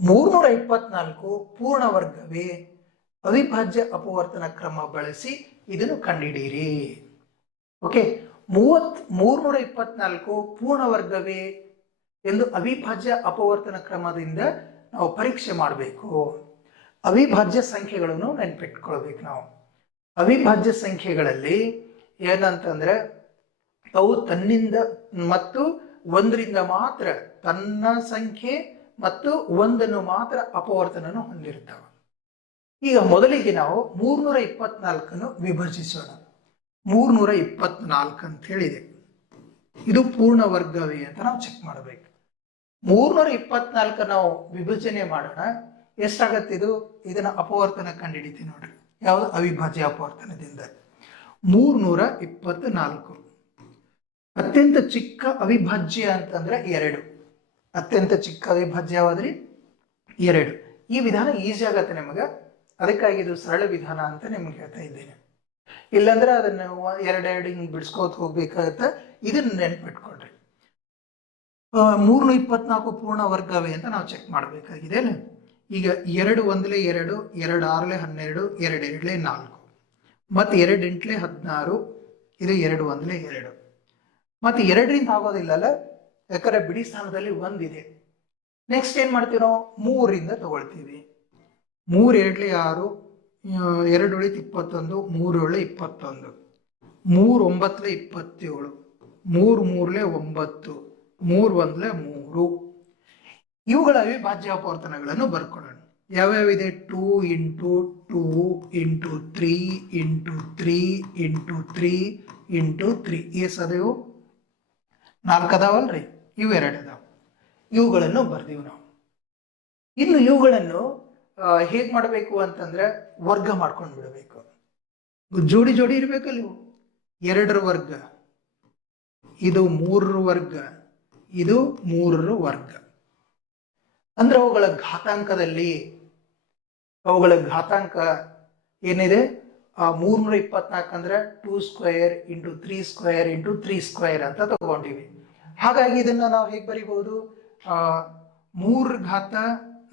324 ಪೂರ್ಣ ವರ್ಗವೇ? ಅವಿಭಾಜ್ಯ ಅಪವರ್ತನ ಕ್ರಮ ಬಳಸಿ ಇದನ್ನು ಕಂಡುಹಿಡಿಯಿರಿ. ಓಕೆ, 324 ಪೂರ್ಣ ವರ್ಗವೇ ಎಂದು ಅವಿಭಾಜ್ಯ ಅಪವರ್ತನ ಕ್ರಮದಿಂದ ನಾವು ಪರೀಕ್ಷೆ ಮಾಡಬೇಕು. ಅವಿಭಾಜ್ಯ ಸಂಖ್ಯೆಗಳನ್ನು ನೆನಪಿಟ್ಕೊಳ್ಬೇಕು ನಾವು. ಅವಿಭಾಜ್ಯ ಸಂಖ್ಯೆಗಳಲ್ಲಿ ಏನಂತಂದ್ರೆ ಅವು ತನ್ನಿಂದ ಮತ್ತು 1ರಿಂದ ಮಾತ್ರ, ತನ್ನ ಸಂಖ್ಯೆ ಮತ್ತು 1ನ್ನು ಮಾತ್ರ ಅಪವರ್ತನನ್ನು ಹೊಂದಿರ್ತವೆ. ಈಗ ಮೊದಲಿಗೆ ನಾವು 324 ವಿಭಜಿಸೋಣ. 324 ಅಂತ ಹೇಳಿದೆ, ಇದು ಪೂರ್ಣ ವರ್ಗವೇ ಅಂತ ನಾವು ಚೆಕ್ ಮಾಡಬೇಕು. 324 ನಾವು ವಿಭಜನೆ ಮಾಡೋಣ. ಎಷ್ಟಾಗತ್ತೆ ಇದು? ಇದನ್ನ ಅಪವರ್ತನ ಕಂಡುಹಿಡಿತೀವಿ ನೋಡ್ರಿ. ಯಾವುದು? ಅವಿಭಾಜ್ಯ ಅಪವರ್ತನದಿಂದ 324. ಅತ್ಯಂತ ಚಿಕ್ಕ ಅವಿಭಾಜ್ಯ ಅಂತಂದ್ರೆ 2. ಅತ್ಯಂತ ಚಿಕ್ಕ ಅವಿಭಾಜ್ಯ ಯಾವಾದ್ರಿ? 2. ಈ ವಿಧಾನ ಈಸಿ ಆಗತ್ತೆ ನಿಮಗೆ, ಅದಕ್ಕಾಗಿ ಇದು ಸರಳ ವಿಧಾನ ಅಂತ ನಿಮ್ಗೆ ಹೇಳ್ತಾ ಇದ್ದೇನೆ. ಇಲ್ಲಾಂದ್ರೆ ಅದನ್ನ 2 ಹಿಂಗ್ ಬಿಡಿಸ್ಕೋತ ಹೋಗ್ಬೇಕಾಗತ್ತೆ. ಇದನ್ನ ನೆನ್ಪಿಟ್ಕೊಳ್ರಿ. 324 ಪೂರ್ಣ ವರ್ಗವೇ ಅಂತ ನಾವು ಚೆಕ್ ಮಾಡಬೇಕಾಗಿದೆ. ಈಗ 2 1 2, 2 6 12, 2 2 4, ಮತ್ತೆ 2 8 16, ಇದು 2 1 2. ಮತ್ತೆ 2ರಿಂದ ಆಗೋದಿಲ್ಲಲ್ಲ, ಯಾಕಂದ್ರೆ ಬಿಡಿ ಸ್ಥಾನದಲ್ಲಿ 1 ಇದೆ. ನೆಕ್ಸ್ಟ್ ಏನ್ ಮಾಡ್ತೀವಿ ನಾವು? 3ರಿಂದ ತಗೊಳ್ತೀವಿ. 3 2 6, 2 ಉಳಿತು 21, 3 7 21, 3 9 27, 3 3 9, 3 1 3. ಇವುಗಳ ಅವಿಭಾಜ್ಯ ಅಪವರ್ತನಗಳನ್ನು ಬರ್ಕೊಳ್ಳೋಣ. ಯಾವ್ಯಾವಿದೆ? 2 into 2 into 3 into 3 into 3 into 3. Yes ಅದೇವು 4 ಅದಾವಲ್ರಿ, ಇವು 2 ಅದಾವ. ಇವುಗಳನ್ನು ಬರ್ದೀವಿ ನಾವು. ಇನ್ನು ಇವುಗಳನ್ನು ಹೇಗೆ ಮಾಡಬೇಕು ಅಂತಂದ್ರೆ ವರ್ಗ ಮಾಡ್ಕೊಂಡು ಬಿಡಬೇಕು. ಜೋಡಿ ಜೋಡಿ ಇರ್ಬೇಕಲ್ಲ ಇವು. 2ರ ವರ್ಗ, ಇದು 3ರ ವರ್ಗ, ಇದು 3ರ ವರ್ಗ. ಅಂದ್ರೆ ಅವುಗಳ ಘಾತಾಂಕ ಏನಿದೆ? 324 ಅಂದ್ರೆ 2 square into 3 square into 3 square ಅಂತ ತಗೊಂಡಿವಿ. ಹಾಗಾಗಿ ಇದನ್ನ ನಾವು ಹೇಗೆ ಬರಿಬಹುದು? 3 ಘಾತ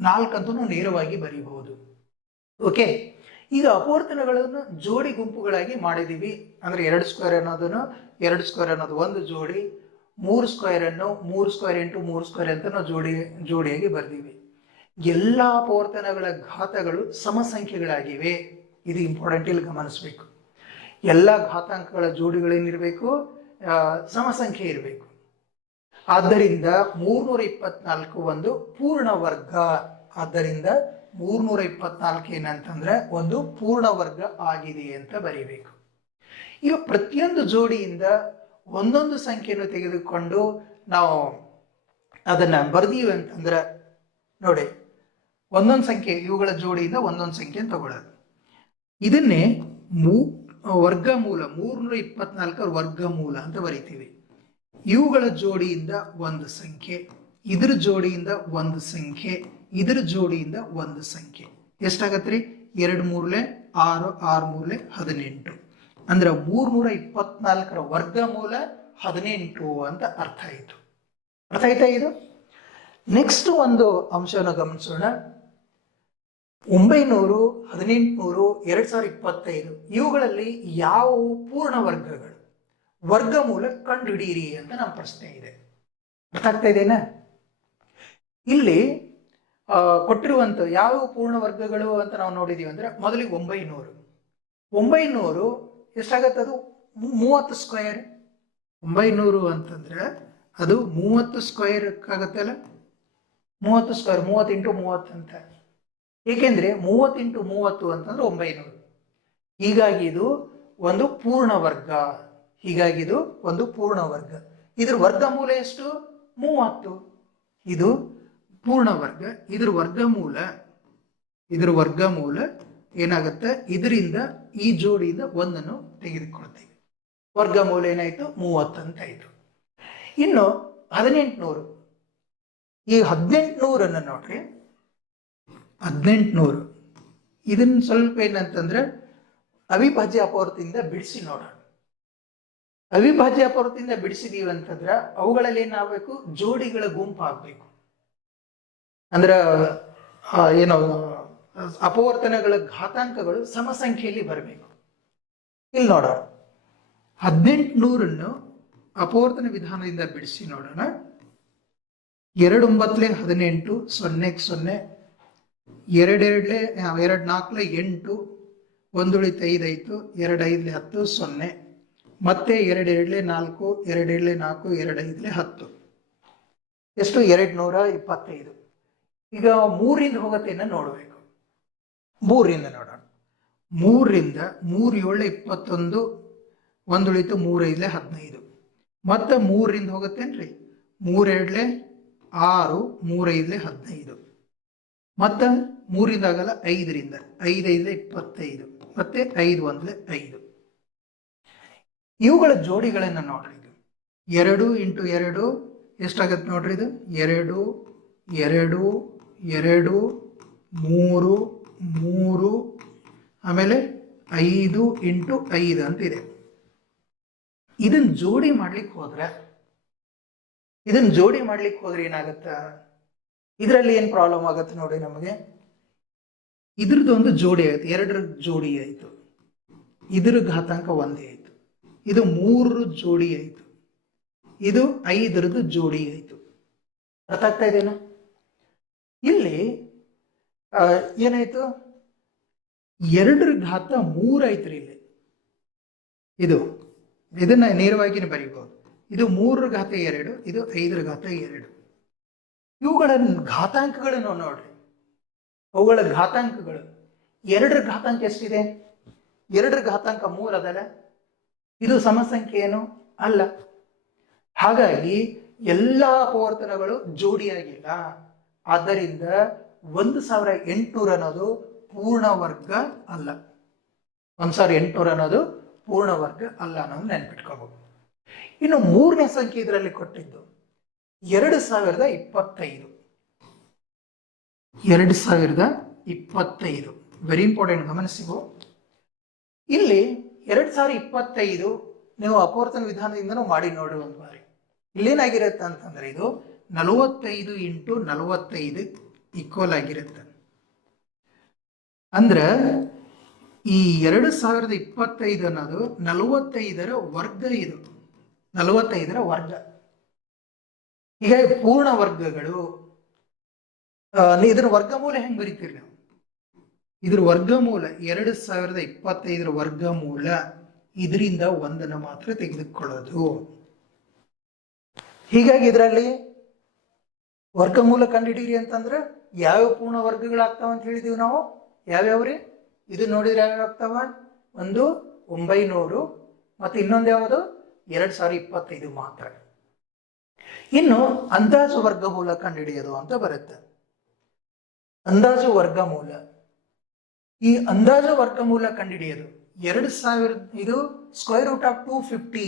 4 ಅಂತೂ ನೇರವಾಗಿ ಬರೀಬಹುದು. ಓಕೆ, ಈಗ ಅಪವರ್ತನಗಳನ್ನು ಜೋಡಿ ಗುಂಪುಗಳಾಗಿ ಮಾಡಿದೀವಿ. ಅಂದ್ರೆ 2 ಸ್ಕ್ವೇರ್ ಅನ್ನೋದನ್ನು 2 ಸ್ಕ್ವೇರ್ ಅನ್ನೋದು ಒಂದು ಜೋಡಿ, 3 ಸ್ಕ್ವೇರ್ ಅನ್ನು 3 ಸ್ಕ್ವೇರ್ ಇಂಟು 3 ಸ್ಕ್ವೇರ್ ಅಂತ ನಾವು ಜೋಡಿಯಾಗಿ ಬರ್ದೀವಿ. ಎಲ್ಲಾ ಅಪವರ್ತನಗಳ ಘಾತಗಳು ಸಮಸಂಖ್ಯೆಗಳಾಗಿವೆ. ಇದು ಇಂಪಾರ್ಟೆಂಟ್, ಇಲ್ಲಿ ಗಮನಿಸಬೇಕು. ಎಲ್ಲ ಘಾತಾಂಕಗಳ ಜೋಡಿಗಳೇನಿರಬೇಕು, ಸಮಸಂಖ್ಯೆ ಇರಬೇಕು. ಆದ್ದರಿಂದ 324 ಒಂದು ಪೂರ್ಣ ವರ್ಗ. ಆದ್ದರಿಂದ 324 ಏನಂತಂದ್ರೆ ಒಂದು ಪೂರ್ಣ ವರ್ಗ ಆಗಿದೆ ಅಂತ ಬರೀಬೇಕು. ಈಗ ಪ್ರತಿಯೊಂದು ಜೋಡಿಯಿಂದ ಒಂದೊಂದು ಸಂಖ್ಯೆಯನ್ನು ತೆಗೆದುಕೊಂಡು ನಾವು ಅದನ್ನ ಬರ್ದೀವಿ ಅಂತಂದ್ರೆ ನೋಡಿ, ಒಂದೊಂದು ಸಂಖ್ಯೆ, ಇವುಗಳ ಜೋಡಿಯಿಂದ ಒಂದೊಂದು ಸಂಖ್ಯೆ ತಗೊಳ್ಳೋದು. ಇದನ್ನೇ ವರ್ಗಮೂಲ, 324 ವರ್ಗಮೂಲ ಅಂತ ಬರಿತೀವಿ. ಇವುಗಳ ಜೋಡಿಯಿಂದ ಒಂದು ಸಂಖ್ಯೆ, ಇದ್ರ ಜೋಡಿಯಿಂದ ಒಂದು ಸಂಖ್ಯೆ, ಇದ್ರ ಜೋಡಿಯಿಂದ ಒಂದು ಸಂಖ್ಯೆ. ಎಷ್ಟಾಗತ್ರಿ? 2 ಮೂರ್ಲೆ 6, 6 ಮೂರ್ಲೆ 18. ಅಂದ್ರೆ 324 ವರ್ಗಮೂಲ 18 ಅಂತ ಅರ್ಥ ಆಯಿತು. ಅರ್ಥ ಆಯ್ತಾ ಇದು? ನೆಕ್ಸ್ಟ್ ಒಂದು ಅಂಶವನ್ನು ಗಮನಿಸೋಣ. 900, 1800, 2025 ಇವುಗಳಲ್ಲಿ ಯಾವುವು ಪೂರ್ಣ ವರ್ಗಗಳು? ವರ್ಗಮೂಲ ಕಂಡುಹಿಡಿಯಿರಿ ಅಂತ ನಮ್ಮ ಪ್ರಶ್ನೆ ಇದೆ. ಅರ್ಥ ಆಗ್ತಾ ಇದೆನಾ? ಇಲ್ಲಿ ಕೊಟ್ಟಿರುವಂತ ಯಾವ ಪೂರ್ಣ ವರ್ಗಗಳು ಅಂತ ನಾವು ನೋಡಿದೀವಿ ಅಂದ್ರೆ, ಮೊದಲಿಗೆ 900 ಎಷ್ಟಾಗತ್ತೆ? ಅದು 30 ಸ್ಕ್ವೇರ್. 900 ಅಂತಂದ್ರೆ ಅದು 30 ಸ್ಕ್ವೇರ್ ಆಗತ್ತಲ್ಲ. 30 ಸ್ಕ್ವೇರ್, 30 × 30 ಅಂತ. ಏಕೆಂದ್ರೆ 30 × 30 ಅಂತಂದ್ರೆ 900. ಹೀಗಾಗಿ ಇದು ಒಂದು ಪೂರ್ಣ ವರ್ಗ. ಇದ್ರ ವರ್ಗಮೂಲ ಎಷ್ಟು? 30. ಇದು ಪೂರ್ಣ ವರ್ಗ. ಇದ್ರ ವರ್ಗಮೂಲ ಏನಾಗುತ್ತೆ? ಇದರಿಂದ ಈ ಜೋಡಿಯಿಂದ ಒಂದನ್ನು ತೆಗೆದುಕೊಳ್ತೀವಿ. ವರ್ಗಮೂಲ ಏನಾಯ್ತು? 30 ಅಂತ ಆಯ್ತು. ಇನ್ನು 1800, ಈ 1800 ನೋಡ್ರಿ. 1800 ಇದನ್ನ ಸ್ವಲ್ಪ ಏನಂತಂದ್ರೆ ಅವಿಭಾಜ್ಯ ಅಪವರ್ತದಿಂದ ಬಿಡಿಸಿ ನೋಡೋಣ. ಅವಿಭಾಜ್ಯ ಅಪವರ್ತದಿಂದ ಬಿಡಿಸಿದೀವಿ ಅಂತಂದ್ರೆ ಅವುಗಳಲ್ಲಿ ಏನಾಗಬೇಕು? ಜೋಡಿಗಳ ಗುಂಪು ಆಗ್ಬೇಕು. ಅಂದ್ರ ಏನೋ ಅಪವರ್ತನಗಳ ಘಾತಾಂಕಗಳು ಸಮಸಂಖ್ಯೆಯಲ್ಲಿ ಬರಬೇಕು. ಇಲ್ಲಿ ನೋಡೋಣ, 1800 ಅಪವರ್ತನ ವಿಧಾನದಿಂದ ಬಿಡಿಸಿ ನೋಡೋಣ. 2 9 18, 0 0, 2 2 2 4 8, 1 ಉಳಿತು 5 ಆಯ್ತು, 2 5 10, 0, ಮತ್ತೆ 2 2 4, 2 2 4, 2 5 10. ಎಷ್ಟು? 225. ಈಗ 3ರಿಂದ ಹೋಗತ್ತೇನ ನೋಡಬೇಕು. 3ರಿಂದ ನೋಡೋಣ. 3ರಿಂದ 3 7 21, 1 ಉಳಿತು 3 5 15. ಮತ್ತೆ 3ರಿಂದ ಹೋಗತ್ತೇನ್ರಿ? 3 2 6, 3 5 15. ಮತ್ತೆ 3ರಿಂದ ಆಗಲ್ಲ, 5ರಿಂದ 5 5 25, ಮತ್ತೆ 5 1 5. ಇವುಗಳ ಜೋಡಿಗಳನ್ನ ನೋಡ್ರಿ. 2 × 2 ಎಷ್ಟಾಗತ್ತೆ ನೋಡ್ರಿ? ಇದು 2 2 2 3 3, ಆಮೇಲೆ 5 × 5 ಅಂತ ಇದೆ. ಇದನ್ನ ಜೋಡಿ ಮಾಡ್ಲಿಕ್ಕೆ ಹೋದ್ರೆ ಏನಾಗತ್ತ? ಇದರಲ್ಲಿ ಏನ್ ಪ್ರಾಬ್ಲಮ್ ಆಗತ್ತೆ ನೋಡಿ ನಮಗೆ. ಇದ್ರದ್ದು ಒಂದು ಜೋಡಿ ಆಯ್ತು, 2ರ ಜೋಡಿ ಆಯ್ತು, ಇದ್ರ ಘಾತಾಂಕ 1 ಆಯ್ತು. ಇದು 3 ಜೋಡಿ ಆಯ್ತು, ಇದು 5ರದ್ದು ಜೋಡಿ ಆಯ್ತು. ಅರ್ಥ ಆಗ್ತಾ ಇದೆನಾ? ಇಲ್ಲಿ ಏನಾಯ್ತು? 2ರ ಘಾತ 3 ಆಯ್ತ್ರಿ. ಇಲ್ಲಿ ಇದನ್ನ ನೇರವಾಗಿನೇ ಬರೀಬಹುದು. ಇದು 3ರ ಘಾತ 2, ಇದು 5ರ ಘಾತ 2. ಇವುಗಳ ಘಾತಾಂಕಗಳನ್ನು ನೋಡ್ರಿ. ಅವುಗಳ ಘಾತಾಂಕಗಳು 2ರ ಘಾತಾಂಕ ಎಷ್ಟಿದೆ? 2ರ ಘಾತಾಂಕ 3 ಅದಲ್ಲ. ಇದು ಸಮಸಂಖ್ಯೆ ಏನು? ಅಲ್ಲ. ಹಾಗಾಗಿ ಎಲ್ಲಾ ಅಪವರ್ತನಗಳು ಜೋಡಿಯಾಗಿಲ್ಲ. ಆದ್ದರಿಂದ 1800 ಅನ್ನೋದು ಪೂರ್ಣ ವರ್ಗ ಅಲ್ಲ. 1800 ಅನ್ನೋದು ಪೂರ್ಣ ವರ್ಗ ಅಲ್ಲ ಅನ್ನೋದು ನೆನ್ಪಿಟ್ಕೋಬಹುದು. ಇನ್ನು 3ನೇ ಸಂಖ್ಯೆ ಇದರಲ್ಲಿ ಕೊಟ್ಟಿದ್ದು 2025. 2025 ವೆರಿ ಇಂಪಾರ್ಟೆಂಟ್, ಗಮನಿಸಿಗೋ. ಇಲ್ಲಿ 2025 ನೀವು ಅಪವರ್ತನ ವಿಧಾನದಿಂದನೂ ಮಾಡಿ ನೋಡಿ ಒಂದು ಬಾರಿ. ಇಲ್ಲೇನಾಗಿರುತ್ತೆ ಅಂತಂದ್ರೆ ಇದು 45 × 45 ಈಕ್ವಲ್ ಆಗಿರುತ್ತೆ. ಅಂದ್ರೆ ಈ 2025 ಅನ್ನೋದು 45ರ ವರ್ಗ. ಇದು 45ರ ವರ್ಗ. ಹೀಗಾಗಿ ಪೂರ್ಣ ವರ್ಗಗಳು ಇದರ ವರ್ಗಮೂಲ ಹೆಂಗ್ ಬರೀತೀರಿ ನೀವು? ಇದ್ರ ವರ್ಗಮೂಲ 2025 ವರ್ಗಮೂಲ ಇದರಿಂದ ಒಂದನ್ನು ಮಾತ್ರ ತೆಗೆದುಕೊಳ್ಳೋದು. ಹೀಗಾಗಿ ಇದರಲ್ಲಿ ವರ್ಗಮೂಲ ಕಂಡುಹಿಡೀರಿ ಅಂತಂದ್ರೆ ಯಾವ ಪೂರ್ಣ ವರ್ಗಗಳಾಗ್ತಾವ ಅಂತ ಹೇಳಿದೀವಿ ನಾವು. ಯಾವ್ಯಾವ್ರಿ? ಇದು ನೋಡಿದ್ರೆ ಯಾವ್ಯಾವ ಆಗ್ತಾವ? ಒಂದು 900 ಮತ್ತೆ ಇನ್ನೊಂದು ಯಾವುದು 2025 ಮಾತ್ರ. ಇನ್ನು ಅಂದಾಜು ವರ್ಗಮೂಲ ಕಂಡುಹಿಡಿಯೋದು ಅಂತ ಬರುತ್ತೆ. ಅಂದಾಜು ವರ್ಗಮೂಲ, ಈ ಅಂದಾಜು ವರ್ಗಮೂಲ ಕಂಡುಹಿಡಿಯೋದು 2000 ಇದು √250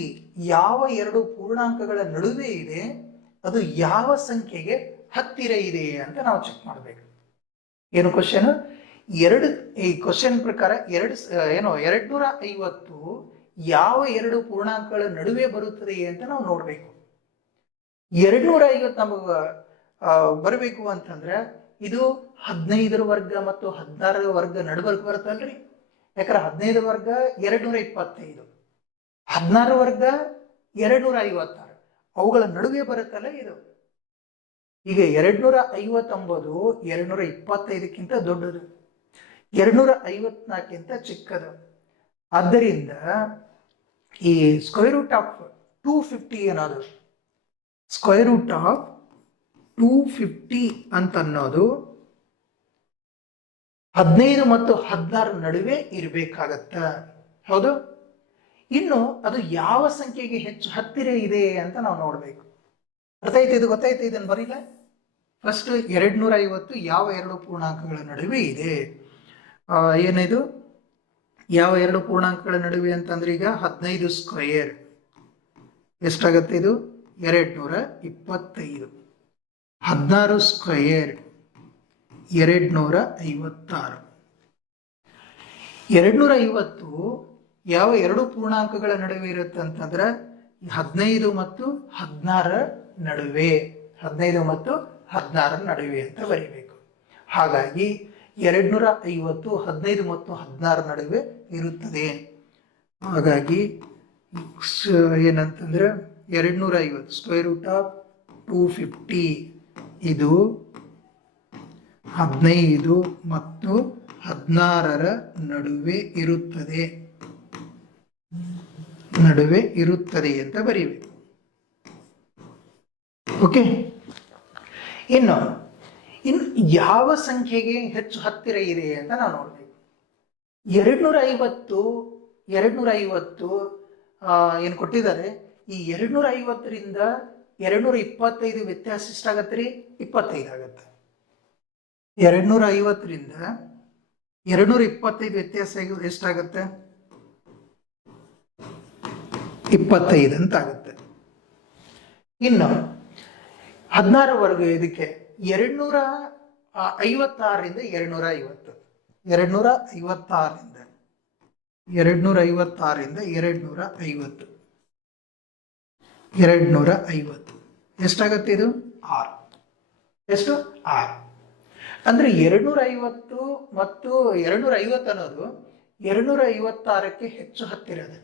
ಯಾವ ಎರಡು ಪೂರ್ಣಾಂಕಗಳ ನಡುವೆ ಇದೆ ಅದು ಯಾವ ಸಂಖ್ಯೆಗೆ ಹತ್ತಿರ ಇದೆ ಅಂತ ನಾವು ಚೆಕ್ ಮಾಡಬೇಕು. ಏನು ಕ್ವಶನ್? ಈ ಕ್ವಶನ್ ಪ್ರಕಾರ 250 ಯಾವ ಎರಡು ಪೂರ್ಣಾಂಕಗಳ ನಡುವೆ ಬರುತ್ತದೆ ಅಂತ ನಾವು ನೋಡ್ಬೇಕು. 250 ನಮಗ ಬರಬೇಕು ಅಂತಂದ್ರೆ ಇದು 15 ವರ್ಗ ಮತ್ತು 16 ವರ್ಗ ನಡುವರ್ಗ ಬರುತ್ತಲ್ರಿ. ಯಾಕಂದ್ರೆ 15 ವರ್ಗ 225, 16 ವರ್ಗ 256, ಅವುಗಳ ನಡುವೆ ಬರುತ್ತಲ್ಲ ಇದು. ಈಗ 250 225ಕ್ಕಿಂತ ದೊಡ್ಡದು, 254ಕ್ಕಿಂತ ಚಿಕ್ಕದು. ಆದ್ದರಿಂದ ಈ √250 ಅನ್ನೋದು √250 ಅಂತ ಅನ್ನೋದು 15 ಮತ್ತು 16 ನಡುವೆ ಇರಬೇಕಾಗತ್ತ. ಹೌದು. ಇನ್ನು ಅದು ಯಾವ ಸಂಖ್ಯೆಗೆ ಹೆಚ್ಚು ಹತ್ತಿರ ಇದೆ ಅಂತ ನಾವು ನೋಡ್ಬೇಕು. ಅರ್ಥ ಆಯ್ತು? ಇದು ಗೊತ್ತಾಯ್ತು? ಇದನ್ನು ಬರೀಲ್ಲ. ಫಸ್ಟ್ 250 ಯಾವ ಎರಡು ಪೂರ್ಣಾಂಕಗಳ ನಡುವೆ ಇದೆ? ಏನಿದು ಯಾವ ಎರಡು ಪೂರ್ಣಾಂಕಗಳ ನಡುವೆ ಅಂತಂದ್ರೆ ಈಗ 15² ಎಷ್ಟಾಗತ್ತೆ? ಇದು 225. 16² 256. 250 ಯಾವ ಎರಡು ಪೂರ್ಣಾಂಕಗಳ ನಡುವೆ ಇರುತ್ತೆ ಅಂತಂದ್ರೆ 15 ಮತ್ತು 16 ನಡುವೆ, 15 ಮತ್ತು 16 ನಡುವೆ ಅಂತ ಬರೀಬೇಕು. ಹಾಗಾಗಿ 250 15 ಮತ್ತು 16 ನಡುವೆ ಇರುತ್ತದೆ. ಹಾಗಾಗಿ ಏನಂತಂದ್ರೆ 250 √250 ಇದು 15 ಮತ್ತು 16 ನಡುವೆ ಇರುತ್ತದೆ ಅಂತ ಬರೀಬೇಕು. ಓಕೆ. ಇನ್ನು ಯಾವ ಸಂಖ್ಯೆಗೆ ಹೆಚ್ಚು ಹತ್ತಿರ ಇದೆ ಅಂತ ನಾವು ನೋಡ್ಬೇಕು. 250 ಏನು ಕೊಟ್ಟಿದ್ದಾರೆ, ಈ 250ರಿಂದ 225 ವ್ಯತ್ಯಾಸ ಎಷ್ಟಾಗತ್ತೆ ರೀ? 25 ಆಗತ್ತೆ. 250ರಿಂದ 225 ವ್ಯತ್ಯಾಸ ಎಷ್ಟಾಗತ್ತೆ? 25 ಅಂತ ಆಗುತ್ತೆ. ಇನ್ನು 16 ವರ್ಗ ಇದಕ್ಕೆ 256ರಿಂದ 250, 256ರಿಂದ 250 ಎಷ್ಟಾಗತ್ತೆ? ಇದು 6. ಎಷ್ಟು? 6. ಅಂದ್ರೆ 250 ಮತ್ತು 250 ಅನ್ನೋದು 256ಕ್ಕೆ ಹೆಚ್ಚು ಹತ್ತಿರ ಇದೆ.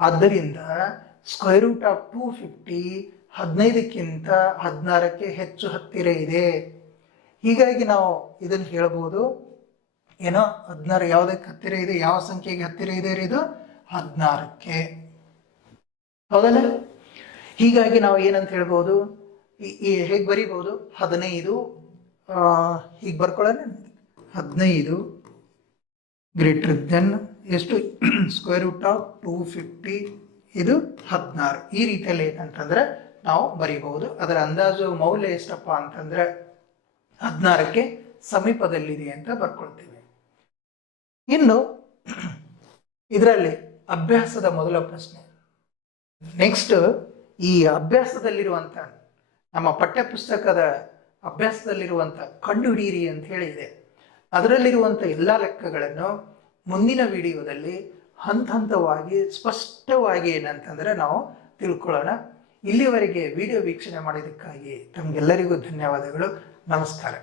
ಆದ್ದರಿಂದ √250 15ಕ್ಕಿಂತ 16ಕ್ಕೆ ಹೆಚ್ಚು ಹತ್ತಿರ ಇದೆ. ಹೀಗಾಗಿ ನಾವು ಇದನ್ನು ಹೇಳ್ಬೋದು, ಏನೋ 16 ಯಾವುದಕ್ಕೆ ಹತ್ತಿರ ಇದೆ? ಯಾವ ಸಂಖ್ಯೆಗೆ ಹತ್ತಿರ ಇದೆ? ಇದು 16ಕ್ಕೆ. ಹೌದಲ್ಲ? ಹೀಗಾಗಿ ನಾವು ಏನಂತ ಹೇಳ್ಬೋದು, ಹೇಗೆ ಬರೀಬಹುದು? 15 ಹೀಗೆ ಬರ್ಕೊಳ್ಳೋಣ. 15 > ಎಷ್ಟು? √250 ಇದು 16. ಈ ರೀತಿಯಲ್ಲಿ ಏನಂತಂದ್ರೆ ನಾವು ಬರೀಬಹುದು. ಅದರ ಅಂದಾಜು ಮೌಲ್ಯ ಎಷ್ಟಪ್ಪ ಅಂತಂದ್ರೆ 16ಕ್ಕೆ ಸಮೀಪದಲ್ಲಿದೆ ಅಂತ ಬರ್ಕೊಳ್ತೇವೆ. ಇನ್ನು ಇದರಲ್ಲಿ ಅಭ್ಯಾಸದ ಮೊದಲ ಪ್ರಶ್ನೆ. ನೆಕ್ಸ್ಟ್ ಈ ಅಭ್ಯಾಸದಲ್ಲಿರುವಂತ ನಮ್ಮ ಪಠ್ಯಪುಸ್ತಕದ ಅಭ್ಯಾಸದಲ್ಲಿರುವಂತ ಕಂಡುಹಿಡಿಯಿರಿ ಅಂತ ಹೇಳಿದೆ. ಅದರಲ್ಲಿರುವಂಥ ಎಲ್ಲ ಲೆಕ್ಕಗಳನ್ನು ಮುಂದಿನ ವಿಡಿಯೋದಲ್ಲಿ ಹಂತವಾಗಿ ಸ್ಪಷ್ಟವಾಗಿ ಏನಂತಂದ್ರೆ ನಾವು ತಿಳ್ಕೊಳ್ಳೋಣ. ಇಲ್ಲಿವರೆಗೆ ವಿಡಿಯೋ ವೀಕ್ಷಣೆ ಮಾಡಿದ್ದಕ್ಕಾಗಿ ತಮಗೆಲ್ಲರಿಗೂ ಧನ್ಯವಾದಗಳು. ನಮಸ್ಕಾರ.